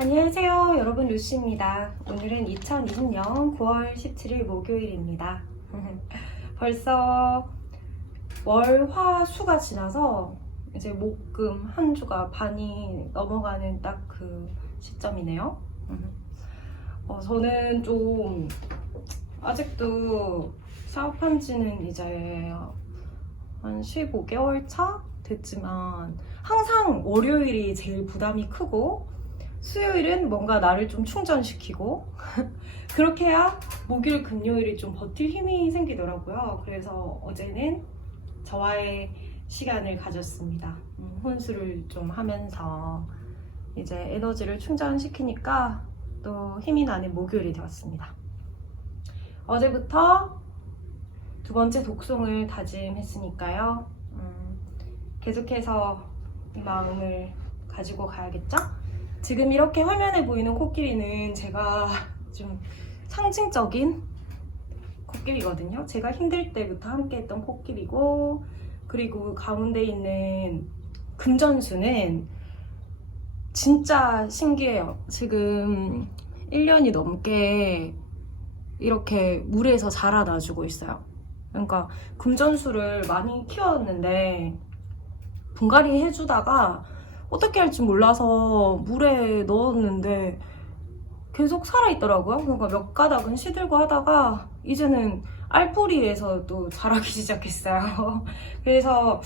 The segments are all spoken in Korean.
안녕하세요, 여러분. 루시입니다. 오늘은 2020년 9월 17일 목요일입니다. 벌써 월, 화, 수가 지나서 이제 목, 금 한 주가 반이 넘어가는 딱 그 시점이네요. 저는 좀 아직도 사업한 지는 이제 한 15개월 차 됐지만 항상 월요일이 제일 부담이 크고 수요일은 뭔가 나를 좀 충전시키고 그렇게 해야 목요일, 금요일이 좀 버틸 힘이 생기더라고요. 그래서 어제는 저와의 시간을 가졌습니다. 혼술을 좀 하면서 이제 에너지를 충전시키니까 또 힘이 나는 목요일이 되었습니다. 어제부터 두 번째 독송을 다짐했으니까요. 계속해서 이 마음을 가지고 가야겠죠? 지금 이렇게 화면에 보이는 코끼리는 제가 좀 상징적인 코끼리거든요. 제가 힘들 때부터 함께 했던 코끼리고, 그리고 가운데 있는 금전수는 진짜 신기해요. 지금 1년이 넘게 이렇게 물에서 자라나주고 있어요. 그러니까 금전수를 많이 키웠는데 분갈이 해주다가 어떻게 할지 몰라서 물에 넣었는데 계속 살아있더라고요. 그러니까 몇 가닥은 시들고 하다가 이제는 알뿌리에서 또 자라기 시작했어요. 그래서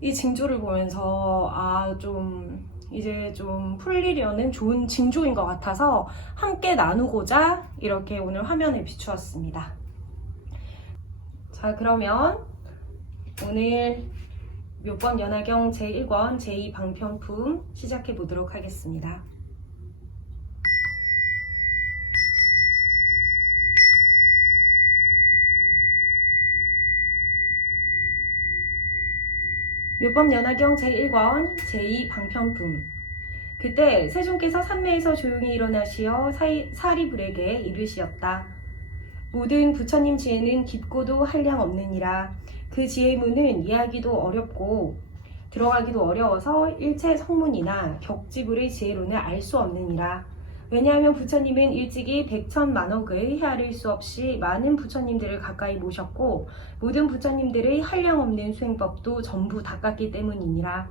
이 징조를 보면서 좀 이제 좀 풀리려는 좋은 징조인 것 같아서 함께 나누고자 이렇게 오늘 화면에 비추었습니다. 자, 그러면 오늘 묘법 연화경 제1권 제2방편품 시작해 보도록 하겠습니다. 묘법 연화경 제1권 제2방편품. 그때 세존께서 산매에서 조용히 일어나시어 사리불에게 이르시었다. 모든 부처님 지혜는 깊고도 한량 없느니라. 그 지혜의 문은 이해하기도 어렵고 들어가기도 어려워서 일체 성문이나 격지불의 지혜로는 알 수 없느니라. 왜냐하면 부처님은 일찍이 백천만억의 헤아릴 수 없이 많은 부처님들을 가까이 모셨고 모든 부처님들의 한량 없는 수행법도 전부 닦았기 때문이니라.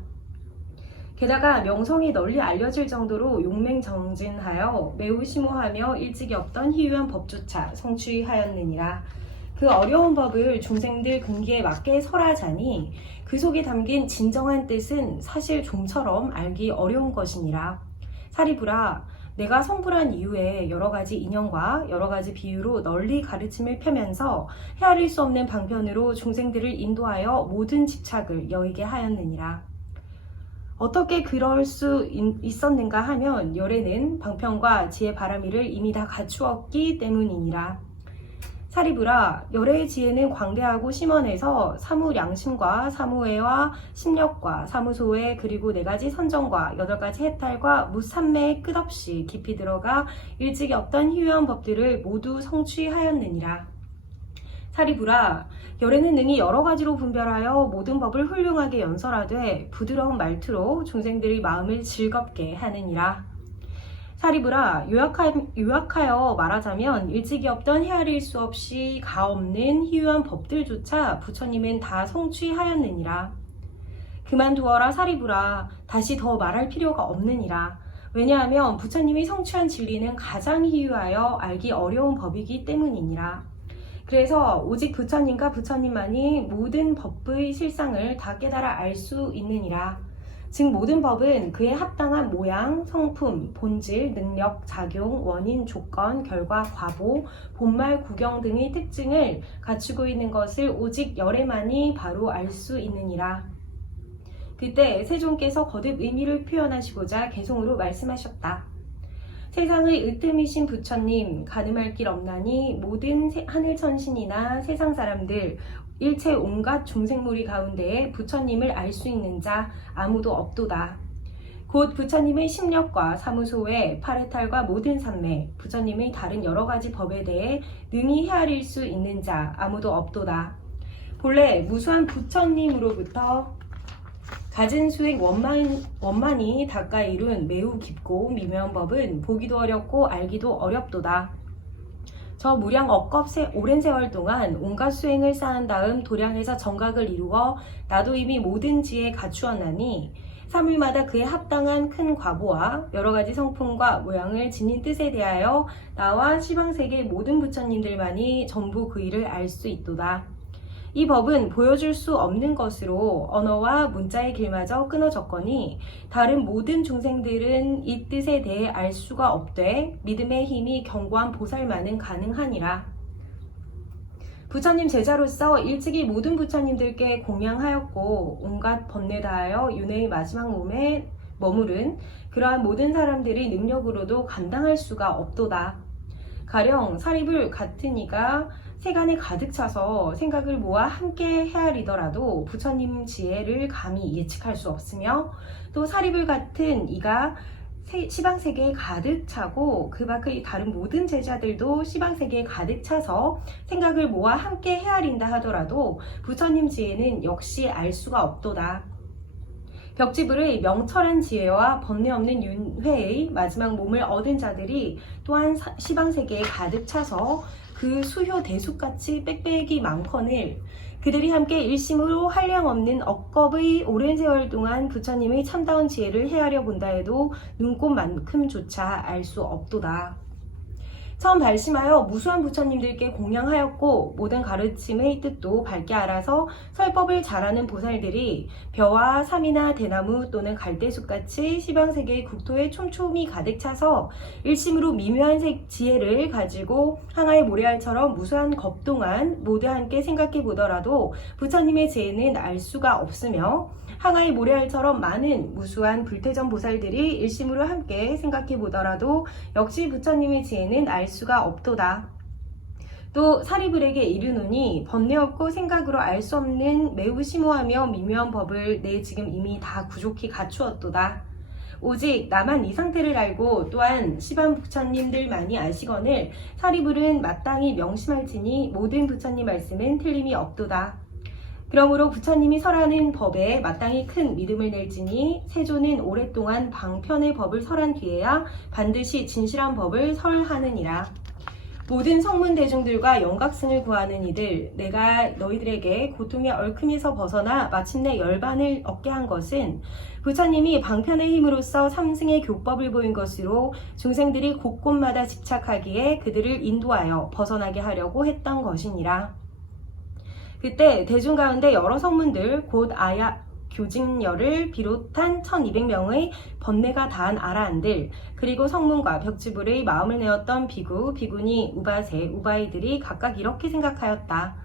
게다가 명성이 널리 알려질 정도로 용맹정진하여 매우 심오하며 일찍이 없던 희유한 법조차 성취하였느니라. 그 어려운 법을 중생들 근기에 맞게 설하자니 그 속에 담긴 진정한 뜻은 사실 좀처럼 알기 어려운 것이니라. 사리불아, 내가 성불한 이후에 여러 가지 인연과 여러 가지 비유로 널리 가르침을 펴면서 헤아릴 수 없는 방편으로 중생들을 인도하여 모든 집착을 여의게 하였느니라. 어떻게 그럴 수 있었는가 하면 열에는 방편과 지혜 바라미를 이미 다 갖추었기 때문이니라. 사리불아, 열의 지혜는 광대하고 심원해서 사무 양심과 사무애와 심력과 사무소애 그리고 4가지 선정과 8가지 해탈과 무삼매에 끝없이 깊이 들어가 일찍이 없던 희유한 법들을 모두 성취하였느니라. 사리불아, 열에는 능히 여러 가지로 분별하여 모든 법을 훌륭하게 연설하되 부드러운 말투로 중생들의 마음을 즐겁게 하느니라. 사리불아, 요약하여 말하자면 일찍이 없던 헤아릴 수 없이 가없는 희유한 법들조차 부처님은 다 성취하였느니라. 그만두어라 사리불아, 다시 더 말할 필요가 없느니라. 왜냐하면 부처님이 성취한 진리는 가장 희유하여 알기 어려운 법이기 때문이니라. 그래서 오직 부처님과 부처님만이 모든 법의 실상을 다 깨달아 알 수 있느니라. 즉 모든 법은 그에 합당한 모양, 성품, 본질, 능력, 작용, 원인, 조건, 결과, 과보, 본말, 구경 등의 특징을 갖추고 있는 것을 오직 열에만이 바로 알 수 있느니라. 그때 세존께서 거듭 의미를 표현하시고자 개송으로 말씀하셨다. 세상의 으뜸이신 부처님, 가늠할 길 없나니 모든 하늘천신이나 세상 사람들, 일체 온갖 중생무리 가운데에 부처님을 알 수 있는 자 아무도 없도다. 곧 부처님의 심력과 사무소의 파레탈과 모든 산매, 부처님의 다른 여러 가지 법에 대해 능히 헤아릴 수 있는 자 아무도 없도다. 본래 무수한 부처님으로부터 갖은 수액 원만히 닦아 이룬 매우 깊고 미묘한 법은 보기도 어렵고 알기도 어렵도다. 저 무량 오랜 세월 동안 온갖 수행을 쌓은 다음 도량에서 정각을 이루어 나도 이미 모든 지에 갖추었나니 사물마다 그에 합당한 큰 과보와 여러가지 성품과 모양을 지닌 뜻에 대하여 나와 시방세계 모든 부처님들만이 전부 그 일을 알 수 있도다. 이 법은 보여줄 수 없는 것으로 언어와 문자의 길마저 끊어졌거니 다른 모든 중생들은 이 뜻에 대해 알 수가 없되 믿음의 힘이 견고한 보살만은 가능하니라. 부처님 제자로서 일찍이 모든 부처님들께 공양하였고 온갖 번뇌 다하여 윤회의 마지막 몸에 머무른 그러한 모든 사람들의 능력으로도 감당할 수가 없도다. 가령 사립을 같은 이가 세간에 가득 차서 생각을 모아 함께 헤아리더라도 부처님 지혜를 감히 예측할 수 없으며 또 사립을 같은 이가 시방세계에 가득 차고 그 밖의 다른 모든 제자들도 시방세계에 가득 차서 생각을 모아 함께 헤아린다 하더라도 부처님 지혜는 역시 알 수가 없도다. 벽지불의 명철한 지혜와 번뇌 없는 윤회의 마지막 몸을 얻은 자들이 또한 시방세계에 가득 차서 그 수효 대숫같이 빽빽이 많거늘 그들이 함께 일심으로 한량없는 억겁의 오랜 세월 동안 부처님의 참다운 지혜를 헤아려 본다 해도 눈꼽만큼조차 알 수 없도다. 처음 발심하여 무수한 부처님들께 공양하였고 모든 가르침의 뜻도 밝게 알아서 설법을 잘하는 보살들이 벼와 삼이나 대나무 또는 갈대숲같이 시방세계의 국토에 촘촘히 가득 차서 일심으로 미묘한 지혜를 가지고 항아의 모래알처럼 무수한 겁 동안 모두 함께 생각해 보더라도 부처님의 지혜는 알 수가 없으며 항아의 모래알처럼 많은 무수한 불태전 보살들이 일심으로 함께 생각해 보더라도 역시 부처님의 지혜는 알 수가 없도다. 또 사리불에게 이르노니 번뇌 없고 생각으로 알 수 없는 매우 심오하며 미묘한 법을 내 지금 이미 다 구족히 갖추었도다. 오직 나만 이 상태를 알고 또한 시방 부처님들만이 아시거늘 사리불은 마땅히 명심할지니 모든 부처님 말씀은 틀림이 없도다. 그러므로 부처님이 설하는 법에 마땅히 큰 믿음을 낼지니 세존은 오랫동안 방편의 법을 설한 뒤에야 반드시 진실한 법을 설하느니라. 모든 성문 대중들과 영각승을 구하는 이들, 내가 너희들에게 고통의 얽힘에서 벗어나 마침내 열반을 얻게 한 것은 부처님이 방편의 힘으로써 삼승의 교법을 보인 것으로 중생들이 곳곳마다 집착하기에 그들을 인도하여 벗어나게 하려고 했던 것이니라. 그때 대중 가운데 여러 성문들 곧 아야 교직녀를 비롯한 1200명의 번뇌가 다한 아라한들 그리고 성문과 벽지불의 마음을 내었던 비구, 비구니, 우바세, 우바이들이 각각 이렇게 생각하였다.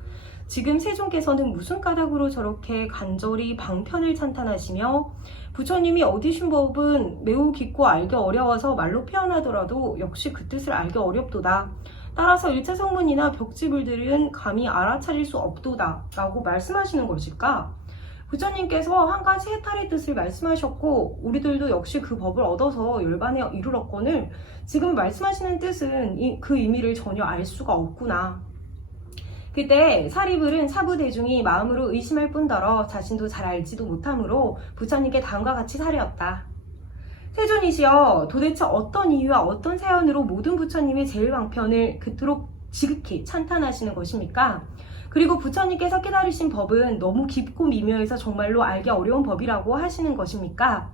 지금 세존께서는 무슨 까닭으로 저렇게 간절히 방편을 찬탄하시며 부처님이 얻으신 법은 매우 깊고 알기 어려워서 말로 표현하더라도 역시 그 뜻을 알기 어렵도다. 따라서 일체 성문이나 벽지불들은 감히 알아차릴 수 없도다 라고 말씀하시는 것일까? 부처님께서 한 가지 해탈의 뜻을 말씀하셨고 우리들도 역시 그 법을 얻어서 열반에 이르렀거늘 지금 말씀하시는 뜻은 그 의미를 전혀 알 수가 없구나. 그때 사리불은 사부대중이 마음으로 의심할 뿐더러 자신도 잘 알지도 못하므로 부처님께 다음과 같이 사례었다. 세존이시여, 도대체 어떤 이유와 어떤 사연으로 모든 부처님의 제일방편을 그토록 지극히 찬탄하시는 것입니까? 그리고 부처님께서 깨달으신 법은 너무 깊고 미묘해서 정말로 알기 어려운 법이라고 하시는 것입니까?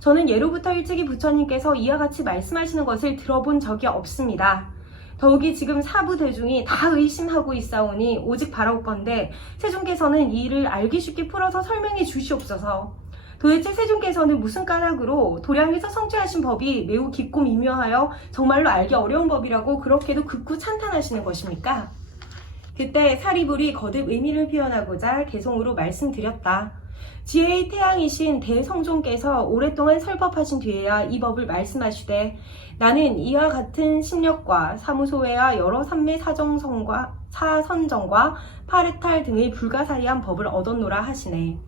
저는 예로부터 일찍이 부처님께서 이와 같이 말씀하시는 것을 들어본 적이 없습니다. 더욱이 지금 사부 대중이 다 의심하고 있사오니 오직 바라옵건대 세존께서는 이 일을 알기 쉽게 풀어서 설명해 주시옵소서. 도대체 세존께서는 무슨 까닭으로 도량에서 성취하신 법이 매우 깊고 미묘하여 정말로 알기 어려운 법이라고 그렇게도 극구 찬탄하시는 것입니까? 그때 사리불이 거듭 의미를 표현하고자 개송으로 말씀드렸다. 지혜의 태양이신 대성종께서 오랫동안 설법하신 뒤에야 이 법을 말씀하시되 나는 이와 같은 심력과 사무소회와 여러 삼매 사선정과 파르탈 등의 불가사의한 법을 얻었노라 하시네.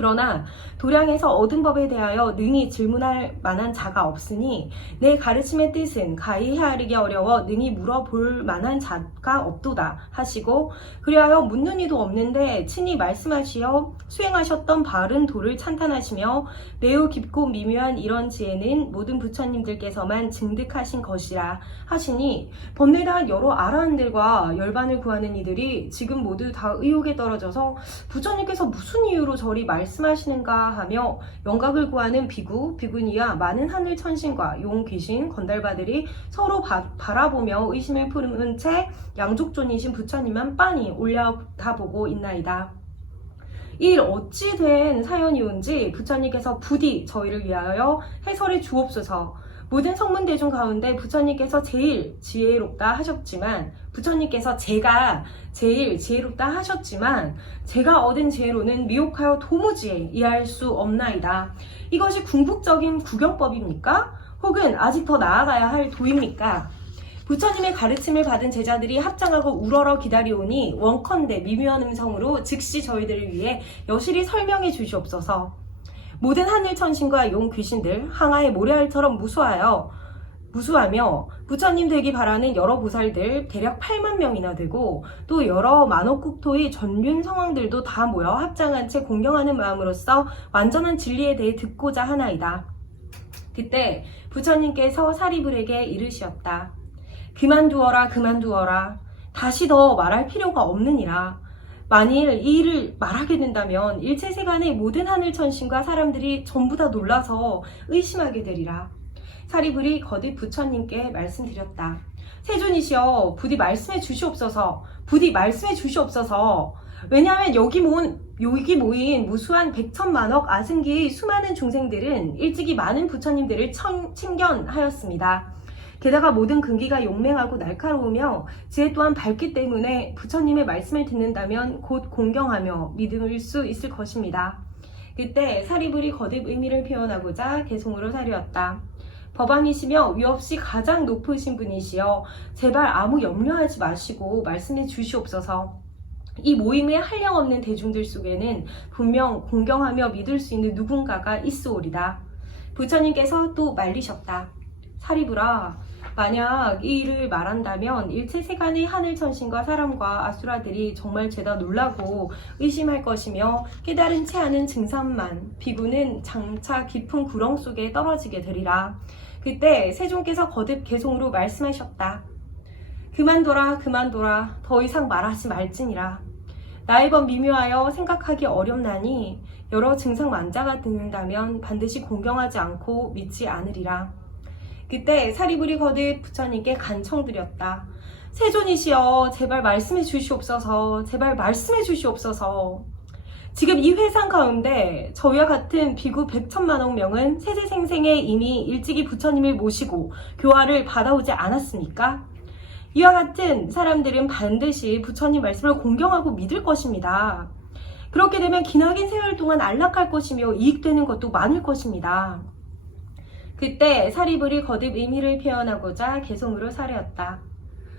그러나 도량에서 얻은 법에 대하여 능히 질문할 만한 자가 없으니 내 가르침의 뜻은 가히 헤아리기 어려워 능히 물어볼 만한 자가 없도다 하시고, 그리하여 묻는 이도 없는데 친히 말씀하시어 수행하셨던 바른 도를 찬탄하시며 매우 깊고 미묘한 이런 지혜는 모든 부처님들께서만 증득하신 것이라 하시니, 법내다 여러 아라한들과 열반을 구하는 이들이 지금 모두 다 의혹에 떨어져서 부처님께서 무슨 이유로 저리 말씀하시는가 하며 영각을 구하는 비구, 비구니와 많은 하늘 천신과 용, 귀신, 건달바들이 서로 바라보며 의심을 품은 채 양족존이신 부처님만 빤히 올려다보고 있나이다. 이 일 어찌 된 사연이온지 부처님께서 부디 저희를 위하여 해설해 주옵소서. 모든 성문대중 가운데 부처님께서 제일 지혜롭다 하셨지만, 부처님께서 제가 제일 지혜롭다 하셨지만 제가 얻은 지혜로는 미혹하여 도무지 이해할 수 없나이다. 이것이 궁극적인 구경법입니까? 혹은 아직 더 나아가야 할 도입니까? 부처님의 가르침을 받은 제자들이 합장하고 우러러 기다리오니 원컨대 미묘한 음성으로 즉시 저희들을 위해 여실히 설명해 주시옵소서. 모든 하늘 천신과 용 귀신들 항아의 모래알처럼 무수하며 부처님 되기 바라는 여러 보살들 대략 8만 명이나 되고, 또 여러 만億국토의 전륜 성왕들도 다 모여 합장한 채 공경하는 마음으로써 완전한 진리에 대해 듣고자 하나이다. 그때 부처님께서 사리불에게 이르시었다. 그만두어라, 그만두어라. 다시 더 말할 필요가 없느니라. 만일 이 일을 말하게 된다면 일체 세간의 모든 하늘 천신과 사람들이 전부 다 놀라서 의심하게 되리라. 사리불이 거듭 부처님께 말씀드렸다. 세존이시여, 부디 말씀해 주시옵소서. 부디 말씀해 주시옵소서. 왜냐하면 여기 모인 무수한 백천만억 아승기의 수많은 중생들은 일찍이 많은 부처님들을 친견하였습니다. 게다가 모든 근기가 용맹하고 날카로우며 지혜 또한 밝기 때문에 부처님의 말씀을 듣는다면 곧 공경하며 믿을 수 있을 것입니다. 그때 사리불이 거듭 의미를 표현하고자 개송으로 사려왔다. 법왕이시며 위없이 가장 높으신 분이시여, 제발 아무 염려하지 마시고 말씀해 주시옵소서. 이 모임의 한량없는 대중들 속에는 분명 공경하며 믿을 수 있는 누군가가 있으오리다. 부처님께서 또 말리셨다. 사리불아, 만약 이 일을 말한다면 일체 세간의 하늘 천신과 사람과 아수라들이 정말 죄다 놀라고 의심할 것이며 깨달은 채 하는 증산만 비구는 장차 깊은 구렁 속에 떨어지게 되리라. 그때 세존께서 거듭 개송으로 말씀하셨다. 그만둬라, 그만둬라. 더 이상 말하지 말지니라. 나의 법 미묘하여 생각하기 어렵나니 여러 증상만자가 듣는다면 반드시 공경하지 않고 믿지 않으리라. 그때 사리불이 거듭 부처님께 간청드렸다. 세존이시여, 제발 말씀해 주시옵소서. 제발 말씀해 주시옵소서. 지금 이 회상 가운데 저희와 같은 비구 100천만억 명은 세세생생에 이미 일찍이 부처님을 모시고 교화를 받아오지 않았습니까? 이와 같은 사람들은 반드시 부처님 말씀을 공경하고 믿을 것입니다. 그렇게 되면 기나긴 세월 동안 안락할 것이며 이익되는 것도 많을 것입니다. 그때 사리불이 거듭 의미를 표현하고자 개송으로 사려왔다.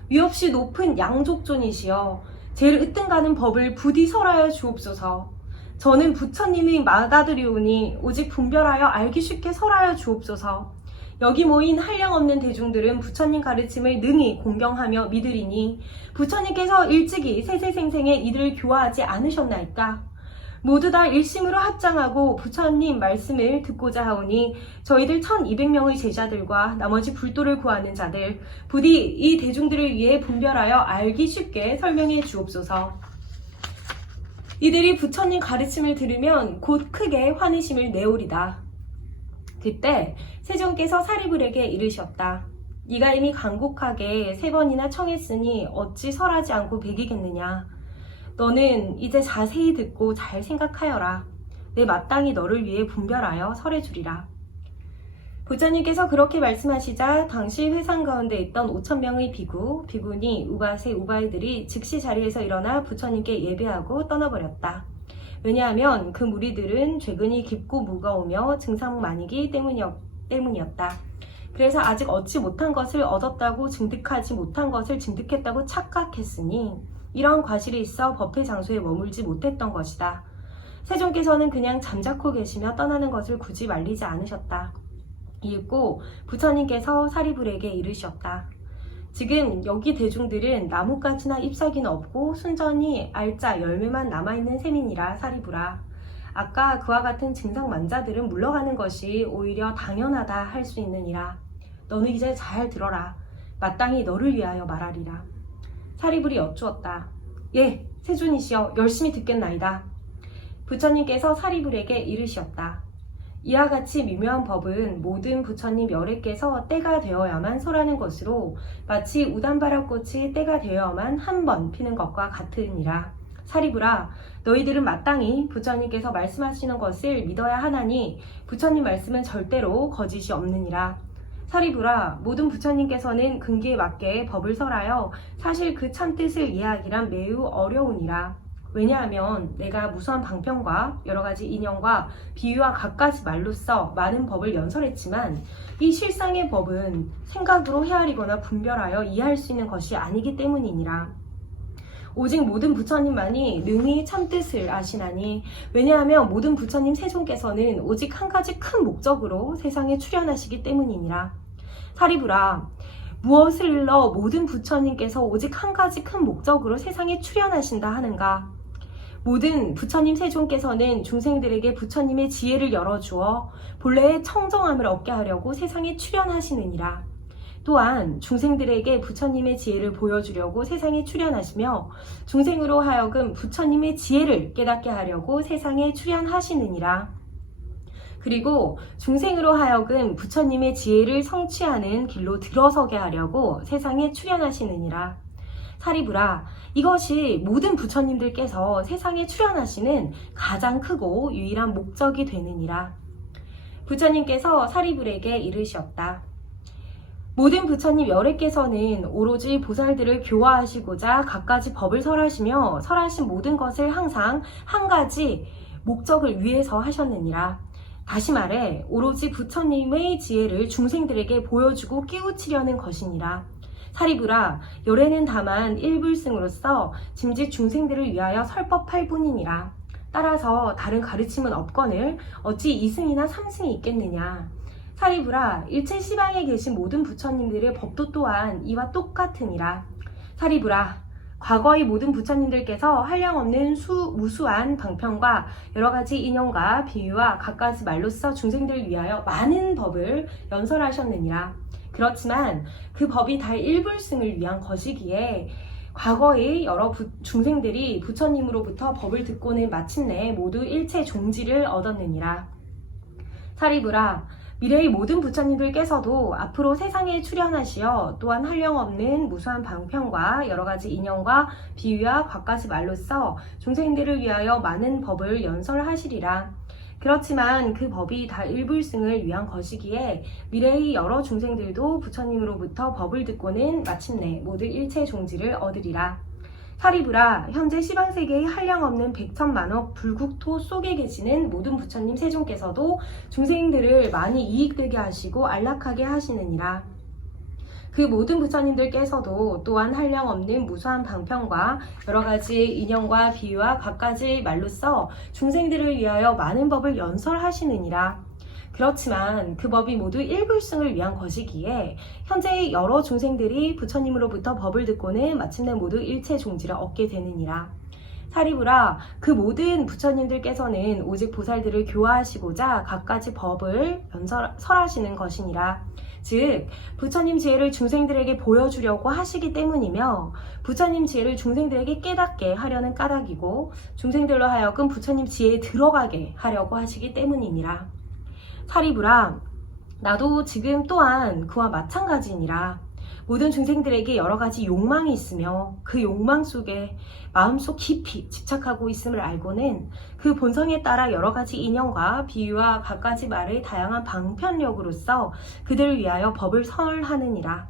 위없이 높은 양족존이시여, 제일 으뜸가는 법을 부디 설하여 주옵소서. 저는 부처님이 맏아들이오니 오직 분별하여 알기 쉽게 설하여 주옵소서. 여기 모인 한량없는 대중들은 부처님 가르침을 능히 공경하며 믿으리니 부처님께서 일찍이 세세생생에 이들을 교화하지 않으셨나이까? 모두 다 일심으로 합장하고 부처님 말씀을 듣고자 하오니 저희들 1200명의 제자들과 나머지 불도를 구하는 자들 부디 이 대중들을 위해 분별하여 알기 쉽게 설명해 주옵소서. 이들이 부처님 가르침을 들으면 곧 크게 환희심을 내오리다. 그때 세존께서 사리불에게 이르셨다. 네가 이미 간곡하게 3번이나 청했으니 어찌 설하지 않고 배기겠느냐. 너는 이제 자세히 듣고 잘 생각하여라. 내 마땅히 너를 위해 분별하여 설해주리라. 부처님께서 그렇게 말씀하시자 당시 회상 가운데 있던 5,000명의 비구, 비구니, 우바세, 우바이들이 즉시 자리에서 일어나 부처님께 예배하고 떠나버렸다. 왜냐하면 그 무리들은 죄근이 깊고 무거우며 증상만이기 때문이었다. 그래서 아직 얻지 못한 것을 얻었다고 증득하지 못한 것을 증득했다고 착각했으니 이러한 과실이 있어 법회 장소에 머물지 못했던 것이다. 세존께서는 그냥 잠자코 계시며 떠나는 것을 굳이 말리지 않으셨다. 이윽고 부처님께서 사리불에게 이르셨다. 지금 여기 대중들은 나뭇가지나 잎사귀는 없고 순전히 알짜 열매만 남아있는 셈이니라 사리불아. 아까 그와 같은 증상만자들은 물러가는 것이 오히려 당연하다 할 수 있느니라. 너는 이제 잘 들어라. 마땅히 너를 위하여 말하리라. 사리불이 여쭈었다. 예, 세존이시여 열심히 듣겠나이다. 부처님께서 사리불에게 이르시었다. 이와 같이 미묘한 법은 모든 부처님 열애께서 때가 되어야만 설하는 것으로 마치 우단바라꽃이 때가 되어야만 한 번 피는 것과 같으니라. 사리불아, 너희들은 마땅히 부처님께서 말씀하시는 것을 믿어야 하나니 부처님 말씀은 절대로 거짓이 없느니라. 사리불아, 모든 부처님께서는 근기에 맞게 법을 설하여 사실 그 참뜻을 이해하기란 매우 어려우니라. 왜냐하면 내가 무수한 방편과 여러가지 인연과 비유와 갖가지 말로써 많은 법을 연설했지만 이 실상의 법은 생각으로 헤아리거나 분별하여 이해할 수 있는 것이 아니기 때문이니라. 오직 모든 부처님만이 능히 참뜻을 아시나니 왜냐하면 모든 부처님 세존께서는 오직 한 가지 큰 목적으로 세상에 출현하시기 때문이니라. 사리불아, 무엇을 일러 모든 부처님께서 오직 한 가지 큰 목적으로 세상에 출현하신다 하는가? 모든 부처님 세존께서는 중생들에게 부처님의 지혜를 열어주어 본래의 청정함을 얻게 하려고 세상에 출현하시느니라. 또한 중생들에게 부처님의 지혜를 보여주려고 세상에 출현하시며 중생으로 하여금 부처님의 지혜를 깨닫게 하려고 세상에 출현하시느니라. 그리고 중생으로 하여금 부처님의 지혜를 성취하는 길로 들어서게 하려고 세상에 출현하시느니라. 사리불아, 이것이 모든 부처님들께서 세상에 출현하시는 가장 크고 유일한 목적이 되느니라. 부처님께서 사리불에게 이르셨다. 모든 부처님 열애께서는 오로지 보살들을 교화하시고자 갖가지 법을 설하시며 설하신 모든 것을 항상 한 가지 목적을 위해서 하셨느니라. 다시 말해 오로지 부처님의 지혜를 중생들에게 보여주고 깨우치려는 것이니라. 사리불아, 열애는 다만 일불승으로서 짐짓 중생들을 위하여 설법할 뿐이니라. 따라서 다른 가르침은 없거늘 어찌 이승이나 삼승이 있겠느냐. 사리불아, 일체 시방에 계신 모든 부처님들의 법도 또한 이와 똑같으니라. 사리불아, 과거의 모든 부처님들께서 한량없는 무수한 방편과 여러가지 인연과 비유와 갖가지 말로써 중생들을 위하여 많은 법을 연설하셨느니라. 그렇지만 그 법이 다 일불승을 위한 것이기에 과거의 여러 중생들이 부처님으로부터 법을 듣고는 마침내 모두 일체 종지를 얻었느니라. 사리불아, 미래의 모든 부처님들께서도 앞으로 세상에 출현하시어 또한 한량없는 무수한 방편과 여러가지 인연과 비유와 갖가지 말로써 중생들을 위하여 많은 법을 연설하시리라. 그렇지만 그 법이 다 일불승을 위한 것이기에 미래의 여러 중생들도 부처님으로부터 법을 듣고는 마침내 모두 일체 종지를 얻으리라. 사리불아, 현재 시방세계의 한량없는 백천만억 불국토 속에 계시는 모든 부처님 세존께서도 중생들을 많이 이익되게 하시고 안락하게 하시느니라. 그 모든 부처님들께서도 또한 한량없는 무수한 방편과 여러가지 인연과 비유와 갖가지 말로써 중생들을 위하여 많은 법을 연설하시느니라. 그렇지만 그 법이 모두 일불승을 위한 것이기에 현재 여러 중생들이 부처님으로부터 법을 듣고는 마침내 모두 일체 종지를 얻게 되느니라. 사리불아, 그 모든 부처님들께서는 오직 보살들을 교화하시고자 갖가지 법을 설하시는 것이니라. 즉 부처님 지혜를 중생들에게 보여주려고 하시기 때문이며 부처님 지혜를 중생들에게 깨닫게 하려는 까닭이고 중생들로 하여금 부처님 지혜에 들어가게 하려고 하시기 때문이니라. 사리불아, 나도 지금 또한 그와 마찬가지니라. 모든 중생들에게 여러가지 욕망이 있으며 그 욕망 속에 마음속 깊이 집착하고 있음을 알고는 그 본성에 따라 여러가지 인연과 비유와 갖가지 말의 다양한 방편력으로서 그들을 위하여 법을 설하느니라.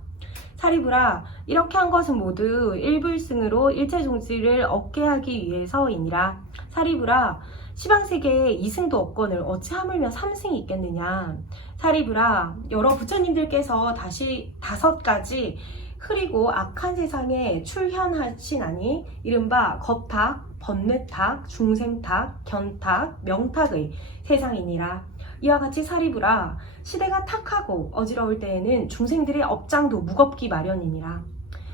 사리불아, 이렇게 한 것은 모두 일불승으로 일체종지를 얻게 하기 위해서이니라. 사리불아, 시방세계에 이승도 없거늘 어찌 하물며 삼승이 있겠느냐. 사리불아, 여러 부처님들께서 다시 5가지 흐리고 악한 세상에 출현하시나니 이른바 겁탁, 번뇌탁, 중생탁, 견탁, 명탁의 세상이니라. 이와 같이 사리부라. 시대가 탁하고 어지러울 때에는 중생들의 업장도 무겁기 마련이니라.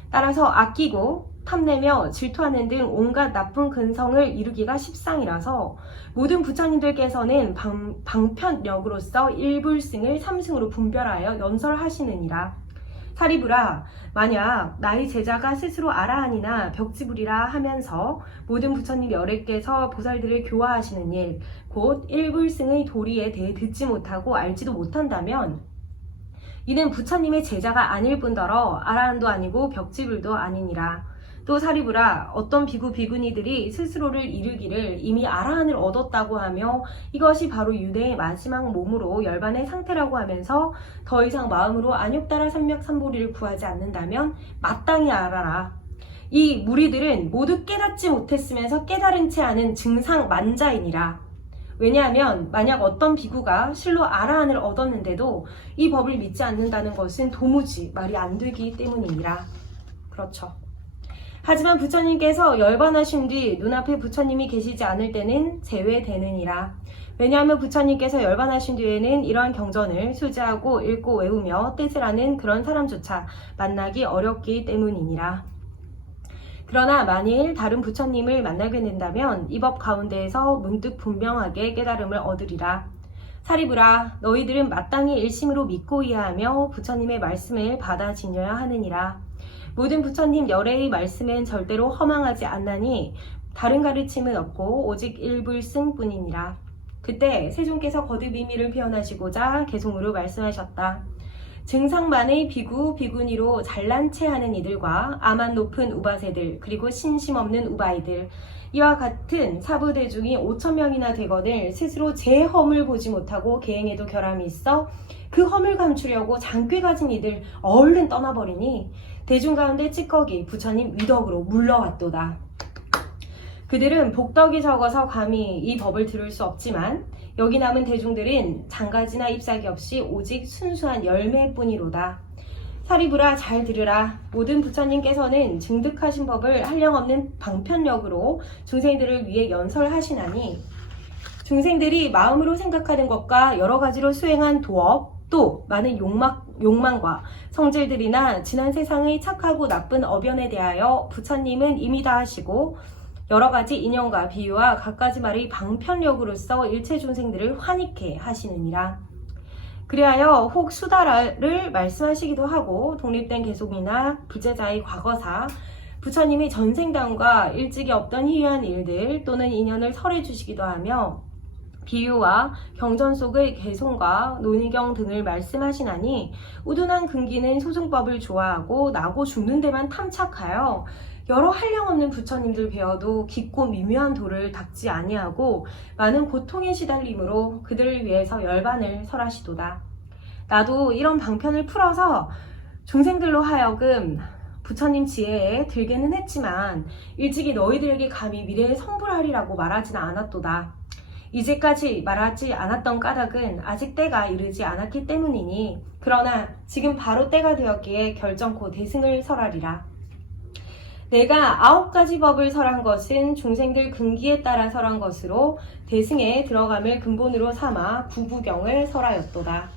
따라서 아끼고 탐내며 질투하는 등 온갖 나쁜 근성을 이루기가 십상이라서 모든 부처님들께서는 방편력으로서 1불승을 3승으로 분별하여 연설하시느니라. 사리부라. 만약 나의 제자가 스스로 아라한이나 벽지불이라 하면서 모든 부처님 여래께서 보살들을 교화하시는 일, 곧 1불승의 도리에 대해 듣지 못하고 알지도 못한다면 이는 부처님의 제자가 아닐 뿐더러 아라한도 아니고 벽지불도 아니니라. 또 사리부라. 어떤 비구 비구니들이 스스로를 이르기를 이미 아라한을 얻었다고 하며 이것이 바로 유대의 마지막 몸으로 열반의 상태라고 하면서 더 이상 마음으로 안욕따라 삼맥삼보리를 구하지 않는다면 마땅히 알아라. 이 무리들은 모두 깨닫지 못했으면서 깨달은 채 하는 증상만자이니라. 왜냐하면 만약 어떤 비구가 실로 아라한을 얻었는데도 이 법을 믿지 않는다는 것은 도무지 말이 안 되기 때문이니라. 그렇죠. 하지만 부처님께서 열반하신 뒤 눈앞에 부처님이 계시지 않을 때는 제외되느니라. 왜냐하면 부처님께서 열반하신 뒤에는 이러한 경전을 수지하고 읽고 외우며 뜻을 아는 그런 사람조차 만나기 어렵기 때문이니라. 그러나 만일 다른 부처님을 만나게 된다면 이 법 가운데에서 문득 분명하게 깨달음을 얻으리라. 사리부라. 너희들은 마땅히 일심으로 믿고 이해하며 부처님의 말씀을 받아 지녀야 하느니라. 모든 부처님 열애의 말씀엔 절대로 허망하지 않나니 다른 가르침은 없고 오직 일불승뿐이니라. 그때 세존께서 거듭 의미를 표현하시고자 개송으로 말씀하셨다. 증상만의 비구, 비구니로 잘난 체 하는 이들과 아만 높은 우바세들, 그리고 신심 없는 우바이들, 이와 같은 사부대중이 5,000명이나 되거늘 스스로 제 험을 보지 못하고 계행에도 결함이 있어 그 험을 감추려고 장꾀 가진 이들 얼른 떠나버리니 대중 가운데 찌꺼기 부처님 위덕으로 물러왔도다. 그들은 복덕이 적어서 감히 이 법을 들을 수 없지만 여기 남은 대중들은 장가지나 잎사귀 없이 오직 순수한 열매뿐이로다. 사리부라. 잘 들으라. 모든 부처님께서는 증득하신 법을 한량없는 방편력으로 중생들을 위해 연설하시나니 중생들이 마음으로 생각하는 것과 여러 가지로 수행한 도업, 또 많은 욕망과 성질들이나 지난 세상의 착하고 나쁜 어변에 대하여 부처님은 이미 다 하시고 여러 가지 인연과 비유와 갖가지 말의 방편력으로서 일체 중생들을 환희케 하시느니라. 그리하여 혹 수다를 말씀하시기도 하고 독립된 계속이나 부재자의 과거사, 부처님이 전생당과 일찍이 없던 희귀한 일들 또는 인연을 설해 주시기도 하며 비유와 경전 속의 개송과 논의경 등을 말씀하시나니 우둔한 근기는 소승법을 좋아하고 나고 죽는 데만 탐착하여 여러 한량없는 부처님들 배워도 깊고 미묘한 도를 닦지 아니하고 많은 고통에 시달림으로 그들을 위해서 열반을 설하시도다. 나도 이런 방편을 풀어서 중생들로 하여금 부처님 지혜에 들게는 했지만 일찍이 너희들에게 감히 미래에 성불하리라고 말하지는 않았도다. 이제까지 말하지 않았던 까닭은 아직 때가 이르지 않았기 때문이니 그러나 지금 바로 때가 되었기에 결정코 대승을 설하리라. 내가 9가지 법을 설한 것은 중생들 근기에 따라 설한 것으로 대승에 들어감을 근본으로 삼아 구부경을 설하였도다.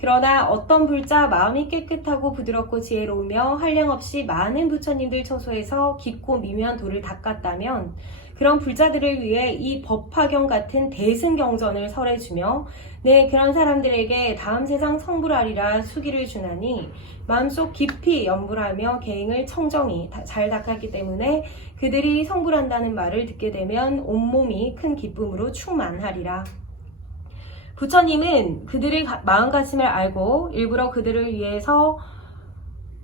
그러나 어떤 불자 마음이 깨끗하고 부드럽고 지혜로우며 한량없이 많은 부처님들 처소에서 깊고 미묘한 도를 닦았다면 그런 불자들을 위해 이 법화경 같은 대승경전을 설해주며 내 그런 사람들에게 다음 세상 성불하리라 수기를 주나니 마음속 깊이 염불하며 계행을 청정히 잘 닦았기 때문에 그들이 성불한다는 말을 듣게 되면 온몸이 큰 기쁨으로 충만하리라. 부처님은 그들의 마음가짐을 알고 일부러 그들을 위해서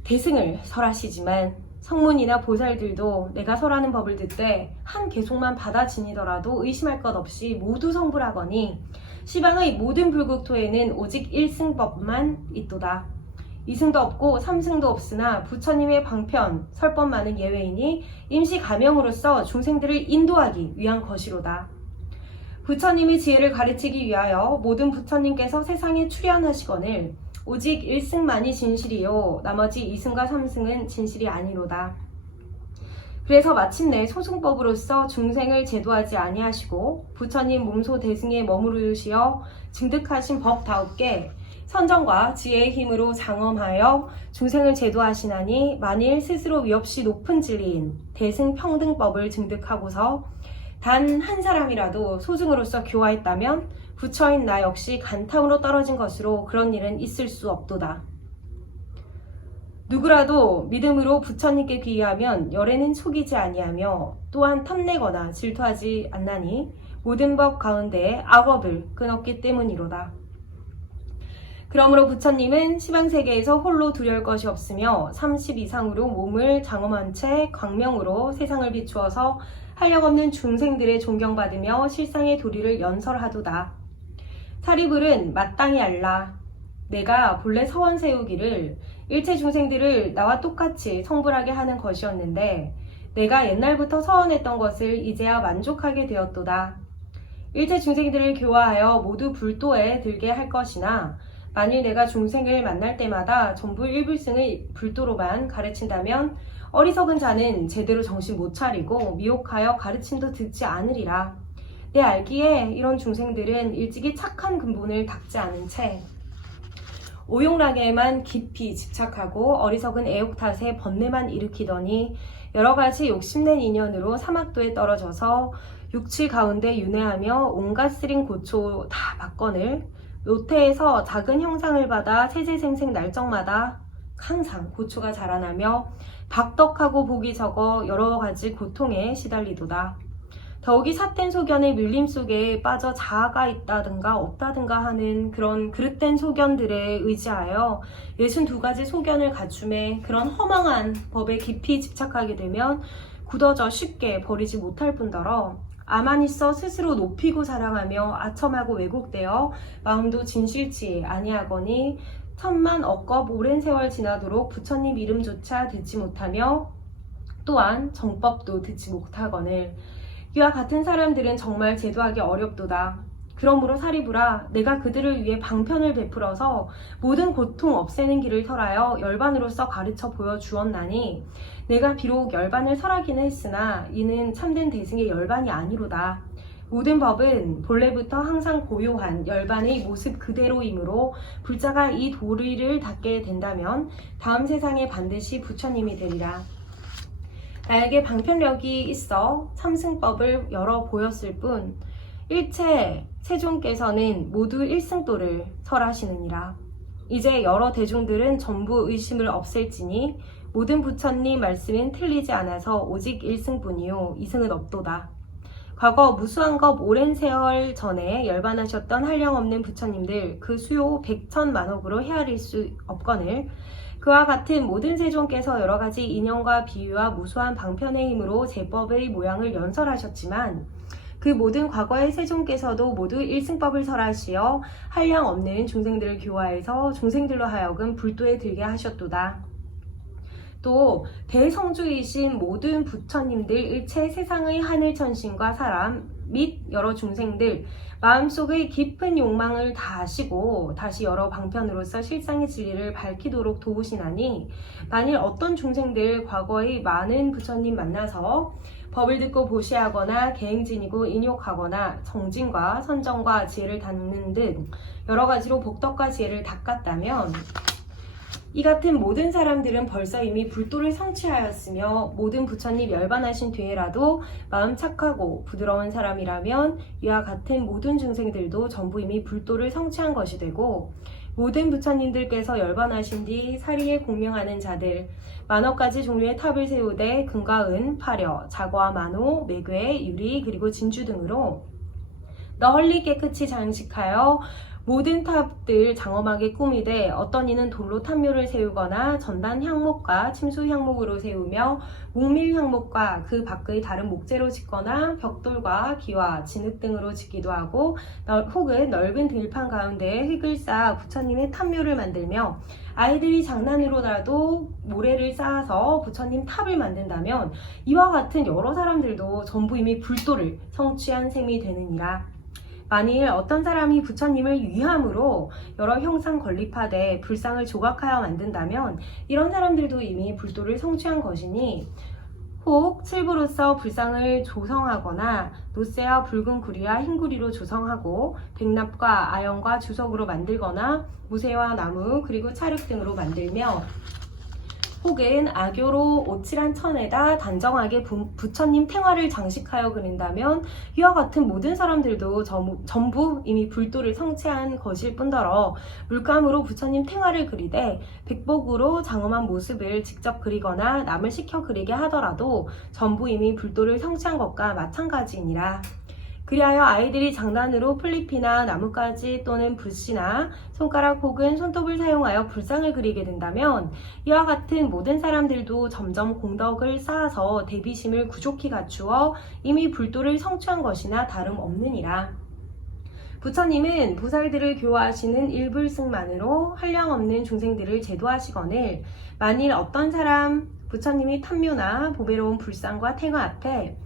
대승을 설하시지만 성문이나 보살들도 내가 설하는 법을 듣되 한 개송만 받아 지니더라도 의심할 것 없이 모두 성불하거니 시방의 모든 불국토에는 오직 1승법만 있도다. 2승도 없고 3승도 없으나 부처님의 방편, 설법만은 예외이니 임시 가명으로서 중생들을 인도하기 위한 것이로다. 부처님의 지혜를 가르치기 위하여 모든 부처님께서 세상에 출현하시거늘 오직 1승만이 진실이요 나머지 2승과 3승은 진실이 아니로다. 그래서 마침내 소승법으로서 중생을 제도하지 아니하시고 부처님 몸소 대승에 머무르시어 증득하신 법다옵게 선정과 지혜의 힘으로 장엄하여 중생을 제도하시나니 만일 스스로 위없이 높은 진리인 대승평등법을 증득하고서 단 한 사람이라도 소승으로서 교화했다면 부처인 나 역시 간탐으로 떨어진 것으로 그런 일은 있을 수 없도다. 누구라도 믿음으로 부처님께 귀의하면 열에는 속이지 아니하며 또한 탐내거나 질투하지 않나니 모든 법 가운데 악업을 끊었기 때문이로다. 그러므로 부처님은 시방세계에서 홀로 두려울 것이 없으며 30 이상으로 몸을 장엄한 채 광명으로 세상을 비추어서 한량없는 중생들의 존경받으며 실상의 도리를 연설하도다. 사리불은 마땅히 알라. 내가 본래 서원 세우기를 일체 중생들을 나와 똑같이 성불하게 하는 것이었는데 내가 옛날부터 서원했던 것을 이제야 만족하게 되었도다. 일체 중생들을 교화하여 모두 불도에 들게 할 것이나 만일 내가 중생을 만날 때마다 전부 일불승의 불도로만 가르친다면 어리석은 자는 제대로 정신 못 차리고 미혹하여 가르침도 듣지 않으리라. 내 알기에 이런 중생들은 일찍이 착한 근본을 닦지 않은 채 오용락에만 깊이 집착하고 어리석은 애욕 탓에 번뇌만 일으키더니 여러가지 욕심낸 인연으로 사막도에 떨어져서 육칠 가운데 윤회하며 온갖 쓰린 고초 다 받거늘 노태에서 작은 형상을 받아 세세생생 날적마다 항상 고초가 자라나며 박덕하고 복이 적어 여러가지 고통에 시달리도다. 더욱이 삿된 소견의 밀림 속에 빠져 자아가 있다든가 없다든가 하는 그런 그릇된 소견들에 의지하여 62가지 소견을 갖춤에 그런 허망한 법에 깊이 집착하게 되면 굳어져 쉽게 버리지 못할 뿐더러 아만 있어 스스로 높이고 사랑하며 아첨하고 왜곡되어 마음도 진실치 아니하거니 천만 억겁 오랜 세월 지나도록 부처님 이름조차 듣지 못하며 또한 정법도 듣지 못하거늘 이와 같은 사람들은 정말 제도하기 어렵도다. 그러므로 사리불아, 내가 그들을 위해 방편을 베풀어서 모든 고통 없애는 길을 설하여 열반으로서 가르쳐 보여주었나니 내가 비록 열반을 설하기는 했으나 이는 참된 대승의 열반이 아니로다. 모든 법은 본래부터 항상 고요한 열반의 모습 그대로이므로 불자가 이 도리를 닦게 된다면 다음 세상에 반드시 부처님이 되리라. 나에게 방편력이 있어 참승법을 열어 보였을 뿐 일체 세존께서는 모두 일승도를 설하시느니라. 이제 여러 대중들은 전부 의심을 없앨지니 모든 부처님 말씀은 틀리지 않아서 오직 일승뿐이요 이승은 없도다. 과거 무수한 것 오랜 세월 전에 열반하셨던 한량없는 부처님들 그 수요 100천만억으로 헤아릴 수 없거늘 그와 같은 모든 세존께서 여러가지 인연과 비유와 무수한 방편의 힘으로 제법의 모양을 연설하셨지만 그 모든 과거의 세존께서도 모두 일승법을 설하시어 한량 없는 중생들을 교화해서 중생들로 하여금 불도에 들게 하셨도다. 또 대성주이신 모든 부처님들 일체 세상의 하늘천신과 사람 및 여러 중생들 마음속의 깊은 욕망을 다하시고 다시 여러 방편으로서 실상의 진리를 밝히도록 도우시나니 만일 어떤 중생들 과거의 많은 부처님 만나서 법을 듣고 보시하거나 개행진이고 인욕하거나 정진과 선정과 지혜를 닦는 등 여러 가지로 복덕과 지혜를 닦았다면 이 같은 모든 사람들은 벌써 이미 불도를 성취하였으며 모든 부처님 열반하신 뒤에라도 마음 착하고 부드러운 사람이라면 이와 같은 모든 중생들도 전부 이미 불도를 성취한 것이 되고 모든 부처님들께서 열반하신 뒤 사리에 공명하는 자들 만억 가지 종류의 탑을 세우되 금과 은, 파려, 자거와 만호, 매괴, 유리 그리고 진주 등으로 널리 깨끗이 장식하여 모든 탑들 장엄하게 꾸미되 어떤 이는 돌로 탑묘를 세우거나 전단 향목과 침수 향목으로 세우며 묵밀 향목과 그 밖의 다른 목재로 짓거나 벽돌과 기와 진흙 등으로 짓기도 하고 혹은 넓은 들판 가운데에 흙을 쌓아 부처님의 탑묘를 만들며 아이들이 장난으로라도 모래를 쌓아서 부처님 탑을 만든다면 이와 같은 여러 사람들도 전부 이미 불도를 성취한 셈이 되느니라. 만일 어떤 사람이 부처님을 위함으로 여러 형상 건립하되 불상을 조각하여 만든다면 이런 사람들도 이미 불도를 성취한 것이니 혹 칠부로서 불상을 조성하거나 노쇠와 붉은 구리와 흰 구리로 조성하고 백납과 아연과 주석으로 만들거나 무쇠와 나무 그리고 찰흙 등으로 만들며 혹은 악교로 오칠한 천에다 단정하게 부처님 탱화를 장식하여 그린다면 이와 같은 모든 사람들도 전부 이미 불도를 성취한 것일 뿐더러 물감으로 부처님 탱화를 그리되 백복으로 장엄한 모습을 직접 그리거나 남을 시켜 그리게 하더라도 전부 이미 불도를 성취한 것과 마찬가지이니라. 그리하여 아이들이 장난으로 풀잎이나 나뭇가지 또는 붓이나 손가락 혹은 손톱을 사용하여 불상을 그리게 된다면 이와 같은 모든 사람들도 점점 공덕을 쌓아서 대비심을 구족히 갖추어 이미 불도를 성취한 것이나 다름없느니라. 부처님은 보살들을 교화하시는 일불승만으로 한량없는 중생들을 제도하시거늘 만일 어떤 사람 부처님이 탐묘나 보배로운 불상과 탱화 앞에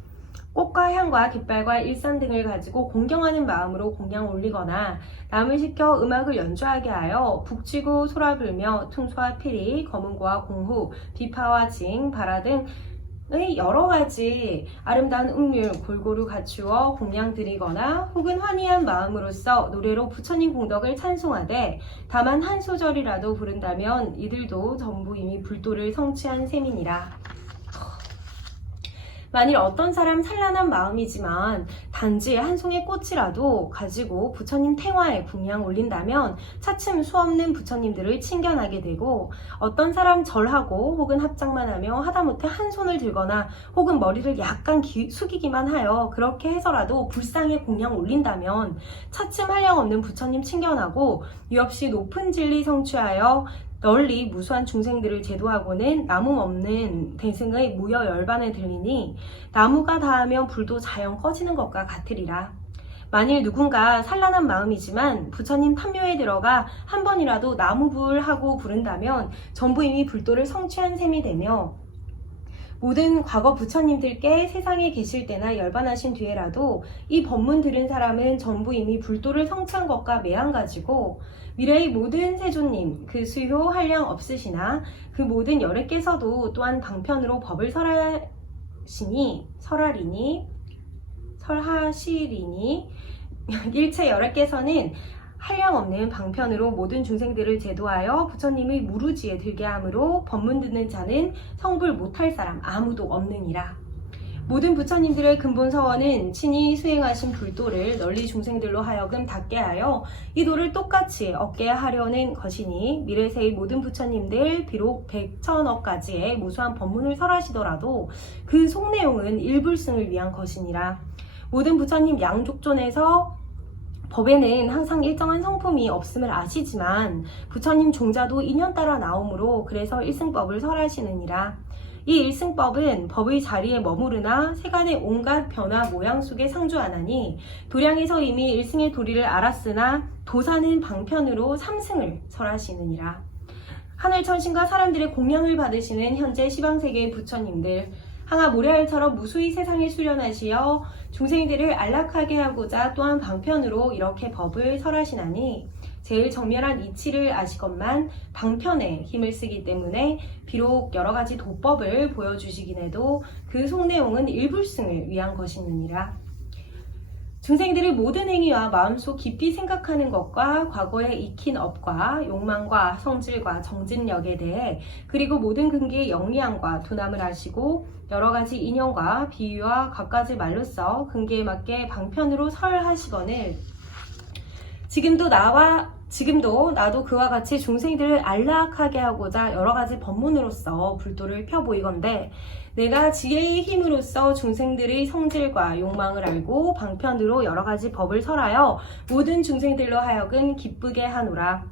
꽃과 향과 깃발과 일선 등을 가지고 공경하는 마음으로 공양 올리거나 남을 시켜 음악을 연주하게 하여 북치고 소라불며 퉁소와 피리, 검은고와 공후, 비파와 징, 바라 등의 여러 가지 아름다운 음률 골고루 갖추어 공양 드리거나 혹은 환희한 마음으로써 노래로 부처님 공덕을 찬송하되 다만 한 소절이라도 부른다면 이들도 전부 이미 불도를 성취한 셈이니라. 만일 어떤 사람 산란한 마음이지만 단지 한 송이 꽃이라도 가지고 부처님 탱화에 궁양 올린다면 차츰 수없는 부처님들을 친견하게 되고 어떤 사람 절하고 혹은 합장만 하며 하다못해 한 손을 들거나 혹은 머리를 약간 숙이기만 하여 그렇게 해서라도 불상에 공양 올린다면 차츰 한량없는 부처님 친견하고 유없이 높은 진리 성취하여 널리 무수한 중생들을 제도하고는 나무 없는 대승의 무여 열반에 들리니 나무가 닿으면 불도 자연 꺼지는 것과 같으리라. 만일 누군가 산란한 마음이지만 부처님 탐묘에 들어가 한 번이라도 나무불하고 부른다면 전부 이미 불도를 성취한 셈이 되며 모든 과거 부처님들께 세상에 계실 때나 열반하신 뒤에라도 이 법문 들은 사람은 전부 이미 불도를 성취한 것과 매한가지고 미래의 모든 세존님 그 수효 한량 없으시나 그 모든 여래께서도 또한 방편으로 법을 설하시리니 일체 여래께서는 한량없는 방편으로 모든 중생들을 제도하여 부처님의 무루지에 들게 하므로 법문 듣는 자는 성불 못할 사람 아무도 없느니라. 모든 부처님들의 근본 서원은 친히 수행하신 불도를 널리 중생들로 하여금 닿게 하여 이 도를 똑같이 얻게 하려는 것이니 미래세의 모든 부처님들 비록 100,000억 가지의 무수한 법문을 설하시더라도 그 속내용은 일불승을 위한 것이니라. 모든 부처님 양족존에서 법에는 항상 일정한 성품이 없음을 아시지만 부처님 종자도 인연 따라 나오므로 그래서 일승법을 설하시느니라. 이 일승법은 법의 자리에 머무르나 세간의 온갖 변화 모양 속에 상주하나니 도량에서 이미 일승의 도리를 알았으나 도사는 방편으로 삼승을 설하시느니라. 하늘 천신과 사람들의 공양을 받으시는 현재 시방세계의 부처님들 항아 모래알처럼 무수히 세상에 수련하시어 중생들을 안락하게 하고자 또한 방편으로 이렇게 법을 설하시나니 제일 정밀한 이치를 아시건만 방편에 힘을 쓰기 때문에 비록 여러가지 도법을 보여주시긴 해도 그 속내용은 일불승을 위한 것이느니라. 중생들의 모든 행위와 마음속 깊이 생각하는 것과 과거에 익힌 업과 욕망과 성질과 정진력에 대해 그리고 모든 근기의 영리함과 두남을 아시고 여러가지 인연과 비유와 갖가지 말로써 근기에 맞게 방편으로 설하시거늘 지금도 나도 그와 같이 중생들을 안락하게 하고자 여러가지 법문으로써 불도를 펴보이건대 내가 지혜의 힘으로써 중생들의 성질과 욕망을 알고 방편으로 여러가지 법을 설하여 모든 중생들로 하여금 기쁘게 하노라.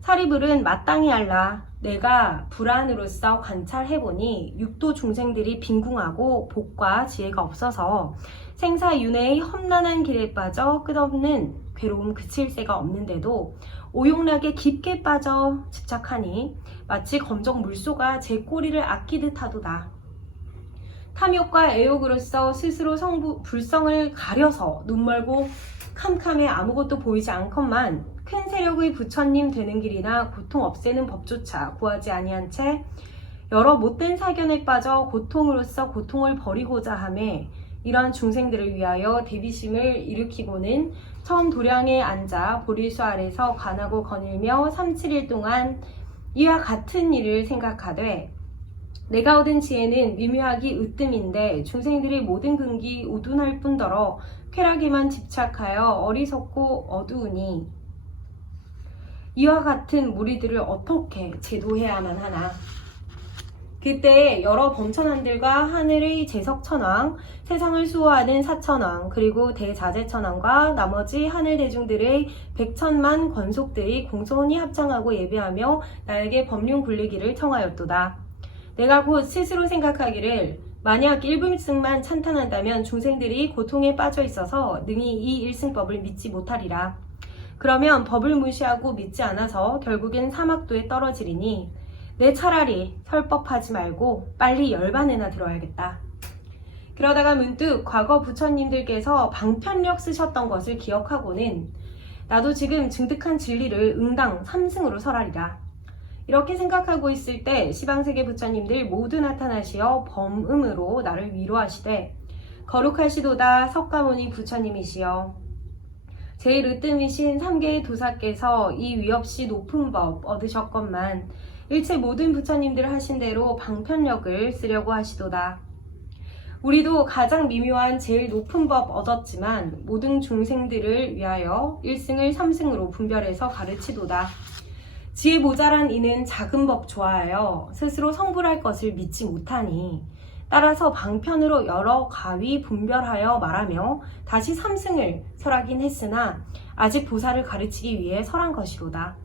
사리불은 마땅히 알라. 내가 불안으로서 관찰해보니 육도 중생들이 빈궁하고 복과 지혜가 없어서 생사윤회의 험난한 길에 빠져 끝없는 괴로움 그칠 새가 없는데도 오용락에 깊게 빠져 집착하니 마치 검정 물소가 제 꼬리를 아끼듯 하도다. 탐욕과 애욕으로서 스스로 불성을 가려서 눈멀고 캄캄해 아무것도 보이지 않건만 큰 세력의 부처님 되는 길이나 고통 없애는 법조차 구하지 아니한 채 여러 못된 사견에 빠져 고통으로서 고통을 버리고자 하매 이러한 중생들을 위하여 대비심을 일으키고는 처음 도량에 앉아 보릴수 아래서 관하고 거닐며 3, 7일 동안 이와 같은 일을 생각하되 내가 얻은 지혜는 미묘하기 으뜸인데 중생들의 모든 근기 우둔할 뿐더러 쾌락에만 집착하여 어리석고 어두우니 이와 같은 무리들을 어떻게 제도해야만 하나. 그때 여러 범천왕들과 하늘의 제석천왕, 세상을 수호하는 사천왕, 그리고 대자재천왕과 나머지 하늘 대중들의 백천만 권속들이 공손히 합창하고 예배하며 나에게 법륜 굴리기를 청하였도다. 내가 곧 스스로 생각하기를 만약 일불승만 찬탄한다면 중생들이 고통에 빠져 있어서 능히 이 일승법을 믿지 못하리라. 그러면 법을 무시하고 믿지 않아서 결국엔 사막도에 떨어지리니 내 차라리 설법하지 말고 빨리 열반에나 들어야겠다. 그러다가 문득 과거 부처님들께서 방편력 쓰셨던 것을 기억하고는 나도 지금 증득한 진리를 응당 3승으로 설하리라. 이렇게 생각하고 있을 때 시방세계 부처님들 모두 나타나시어 범음으로 나를 위로하시되 거룩하시도다 석가모니 부처님이시여 제일 으뜸이신 3개의 도사께서 이 위없이 높은 법 얻으셨건만 일체 모든 부처님들 하신 대로 방편력을 쓰려고 하시도다. 우리도 가장 미묘한 제일 높은 법 얻었지만 모든 중생들을 위하여 1승을 3승으로 분별해서 가르치도다. 지혜 모자란 이는 작은 법 좋아하여 스스로 성불할 것을 믿지 못하니 따라서 방편으로 여러 가위 분별하여 말하며 다시 3승을 설하긴 했으나 아직 보살을 가르치기 위해 설한 것이로다.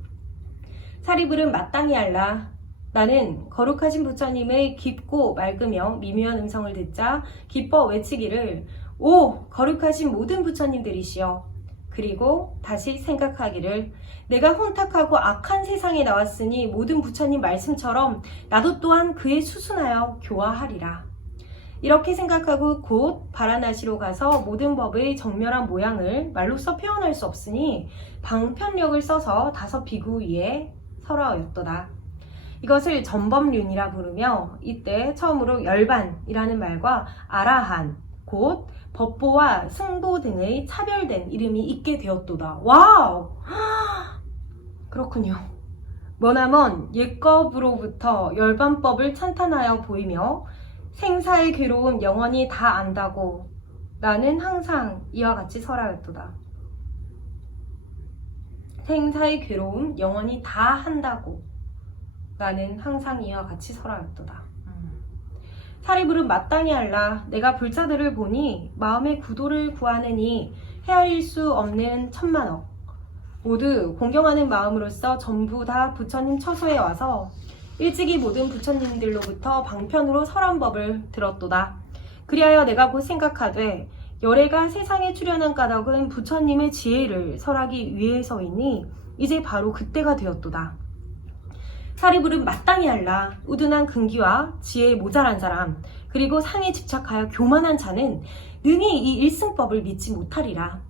사리불은 마땅히 알라. 나는 거룩하신 부처님의 깊고 맑으며 미묘한 음성을 듣자 기뻐 외치기를 오 거룩하신 모든 부처님들이시여. 그리고 다시 생각하기를 내가 혼탁하고 악한 세상에 나왔으니 모든 부처님 말씀처럼 나도 또한 그에 수순하여 교화하리라. 이렇게 생각하고 곧 바라나시로 가서 모든 법의 정멸한 모양을 말로써 표현할 수 없으니 방편력을 써서 5 비구 위에 설하였도다. 이것을 전법륜이라 부르며 이때 처음으로 열반이라는 말과 아라한, 곧 법보와 승보 등의 차별된 이름이 있게 되었도다. 와우! 그렇군요. 머나먼 옛겁으로부터 열반법을 찬탄하여 보이며 생사의 괴로움 영원히 다 안다고 나는 항상 이와 같이 설하였도다. 생사의 괴로움 영원히 다 한다고 나는 항상 이와 같이 설하였도다. 사리불은 마땅히 알라. 내가 불자들을 보니 마음의 구도를 구하느니 헤아릴 수 없는 천만억 모두 공경하는 마음으로써 전부 다 부처님 처소에 와서 일찍이 모든 부처님들로부터 방편으로 설한 법을 들었도다. 그리하여 내가 곧 생각하되 열애가 세상에 출현한 까닭은 부처님의 지혜를 설하기 위해서이니 이제 바로 그때가 되었도다. 사리불은 마땅히 알라. 우둔한 근기와 지혜에 모자란 사람 그리고 상에 집착하여 교만한 자는 능히 이 일승법을 믿지 못하리라.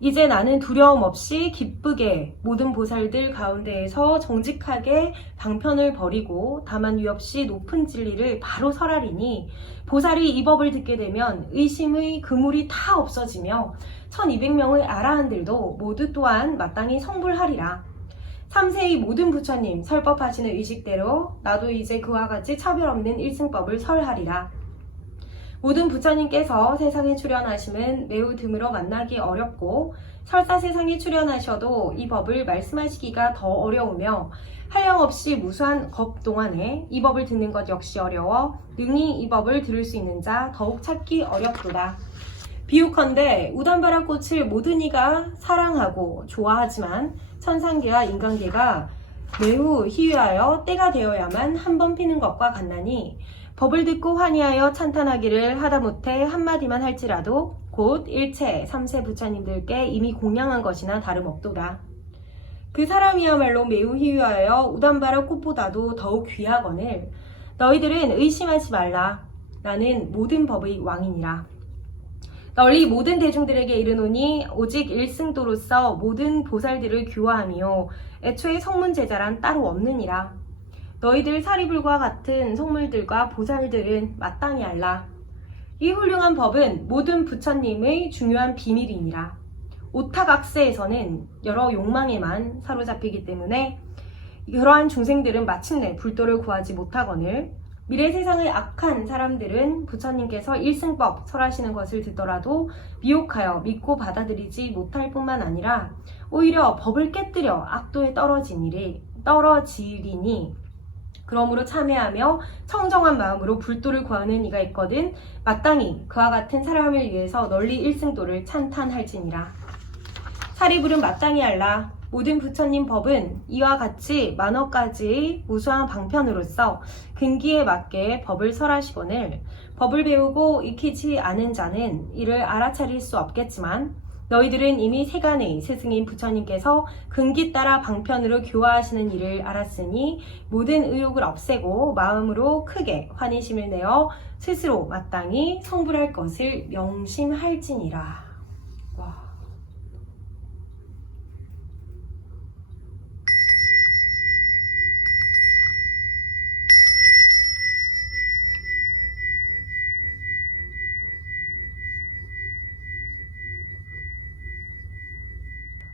이제 나는 두려움 없이 기쁘게 모든 보살들 가운데에서 정직하게 방편을 버리고 다만 위없이 높은 진리를 바로 설하리니 보살이 이 법을 듣게 되면 의심의 그물이 다 없어지며 1200명의 아라한들도 모두 또한 마땅히 성불하리라. 3세의 모든 부처님 설법하시는 의식대로 나도 이제 그와 같이 차별 없는 일승법을 설하리라. 모든 부처님께서 세상에 출현하심은 매우 드물어 만나기 어렵고 설사 세상에 출현하셔도 이 법을 말씀하시기가 더 어려우며 한량없이 무수한 겁 동안에 이 법을 듣는 것 역시 어려워 능히 이 법을 들을 수 있는 자 더욱 찾기 어렵도다. 비유컨대 우단바라 꽃을 모든 이가 사랑하고 좋아하지만 천상계와 인간계가 매우 희귀하여 때가 되어야만 한 번 피는 것과 같나니 법을 듣고 환희하여 찬탄하기를 하다못해 한마디만 할지라도 곧 일체 3세 부처님들께 이미 공양한 것이나 다름없도다. 그 사람이야말로 매우 희귀하여 우단바라 꽃보다도 더욱 귀하거늘 너희들은 의심하지 말라. 나는 모든 법의 왕이니라. 널리 모든 대중들에게 이르노니 오직 일승도로서 모든 보살들을 교화하며 애초에 성문제자란 따로 없느니라. 너희들 사리불과 같은 성물들과 보살들은 마땅히 알라. 이 훌륭한 법은 모든 부처님의 중요한 비밀이니라. 오타각세에서는 여러 욕망에만 사로잡히기 때문에 그러한 중생들은 마침내 불도를 구하지 못하거늘 미래 세상의 악한 사람들은 부처님께서 일승법 설하시는 것을 듣더라도 미혹하여 믿고 받아들이지 못할 뿐만 아니라 오히려 법을 깨뜨려 악도에 떨어지리니 그러므로 참회하며 청정한 마음으로 불도를 구하는 이가 있거든 마땅히 그와 같은 사람을 위해서 널리 일승도를 찬탄할지니라. 사리불은 마땅히 알라. 모든 부처님 법은 이와 같이 만억 가지의 무수한 방편으로서 근기에 맞게 법을 설하시거늘 법을 배우고 익히지 않은 자는 이를 알아차릴 수 없겠지만 너희들은 이미 세간의 스승인 부처님께서 근기 따라 방편으로 교화하시는 일을 알았으니 모든 의욕을 없애고 마음으로 크게 환희심을 내어 스스로 마땅히 성불할 것을 명심할지니라. 와.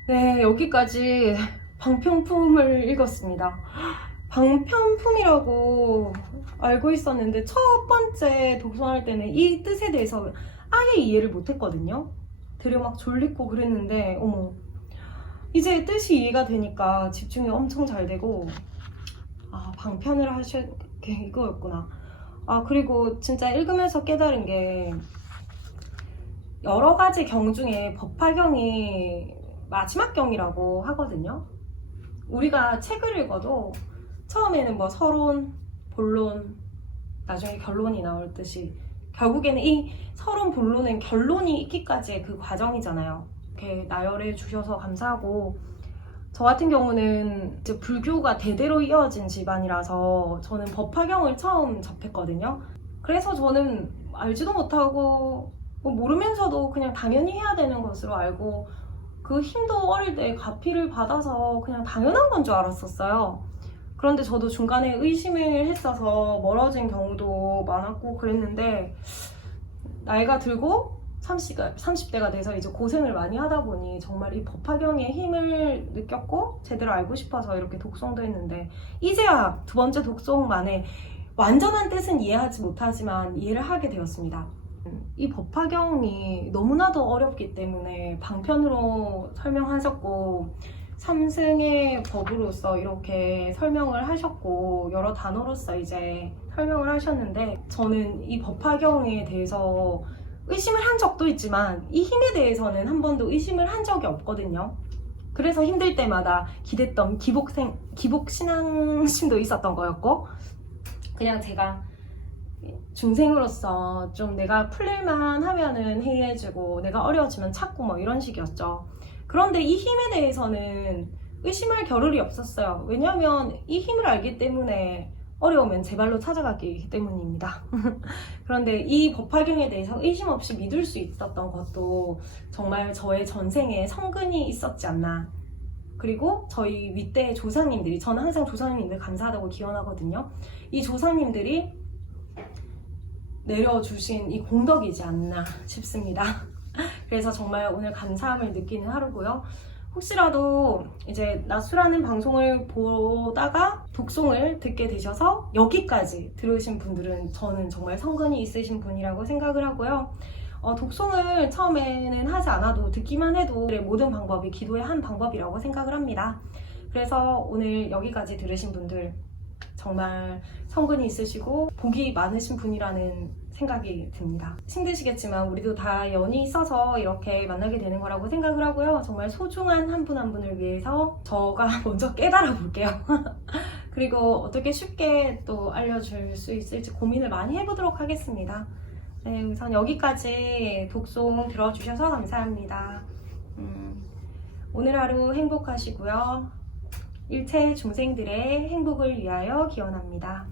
네, 여기까지 방편품을 읽었습니다. 방편품이라고 알고 있었는데 첫 번째 독서할 때는 이 뜻에 대해서 아예 이해를 못했거든요. 되려 막 졸리고 그랬는데 어머, 이제 뜻이 이해가 되니까 집중이 엄청 잘 되고 아, 방편을 하실 게 이거였구나. 아, 그리고 진짜 읽으면서 깨달은 게 여러 가지 경 중에 법화경이 마지막 경이라고 하거든요. 우리가 책을 읽어도 처음에는 뭐 서론, 본론, 나중에 결론이 나올 듯이 결국에는 이 서론, 본론은 결론이 있기까지의 그 과정이잖아요. 이렇게 나열해 주셔서 감사하고 저 같은 경우는 이제 불교가 대대로 이어진 집안이라서 저는 법화경을 처음 접했거든요. 그래서 저는 알지도 못하고 뭐 모르면서도 그냥 당연히 해야 되는 것으로 알고 그 힘도 어릴 때 가피를 받아서 그냥 당연한 건 줄 알았었어요. 그런데 저도 중간에 의심을 했어서 멀어진 경우도 많았고 그랬는데 나이가 들고 30대가 돼서 이제 고생을 많이 하다 보니 정말 이 법화경의 힘을 느꼈고 제대로 알고 싶어서 이렇게 독송도 했는데 이제야 두 번째 독송 만에 완전한 뜻은 이해하지 못하지만 이해를 하게 되었습니다. 이 법화경이 너무나도 어렵기 때문에 방편으로 설명하셨고 삼승의 법으로서 이렇게 설명을 하셨고 여러 단어로서 이제 설명을 하셨는데 저는 이 법화경에 대해서 의심을 한 적도 있지만 이 힘에 대해서는 한 번도 의심을 한 적이 없거든요. 그래서 힘들 때마다 기댔던 기복신앙심도 있었던 거였고 그냥 제가 중생으로서 좀 내가 풀릴만 하면은 해해주고 내가 어려워지면 찾고 뭐 이런 식이었죠. 그런데 이 힘에 대해서는 의심할 겨를이 없었어요. 왜냐하면 이 힘을 알기 때문에 어려우면 제 발로 찾아가기 때문입니다. 그런데 이 법화경에 대해서 의심 없이 믿을 수 있었던 것도 정말 저의 전생에 성근이 있었지 않나. 그리고 저희 윗대 조상님들이, 저는 항상 조상님들 감사하다고 기원하거든요. 이 조상님들이 내려주신 이 공덕이지 않나 싶습니다. 그래서 정말 오늘 감사함을 느끼는 하루고요. 혹시라도 이제 나수라는 방송을 보다가 독송을 듣게 되셔서 여기까지 들으신 분들은 저는 정말 성근이 있으신 분이라고 생각을 하고요. 독송을 처음에는 하지 않아도 듣기만 해도 모든 방법이 기도의 한 방법이라고 생각을 합니다. 그래서 오늘 여기까지 들으신 분들 정말 성근이 있으시고 복이 많으신 분이라는 생각이 듭니다. 힘드시겠지만 우리도 다 연이 있어서 이렇게 만나게 되는 거라고 생각을 하고요. 정말 소중한 한 분 한 분을 위해서 저가 먼저 깨달아 볼게요. 그리고 어떻게 쉽게 또 알려줄 수 있을지 고민을 많이 해보도록 하겠습니다. 네, 우선 여기까지 독송 들어주셔서 감사합니다. 오늘 하루 행복하시고요. 일체 중생들의 행복을 위하여 기원합니다.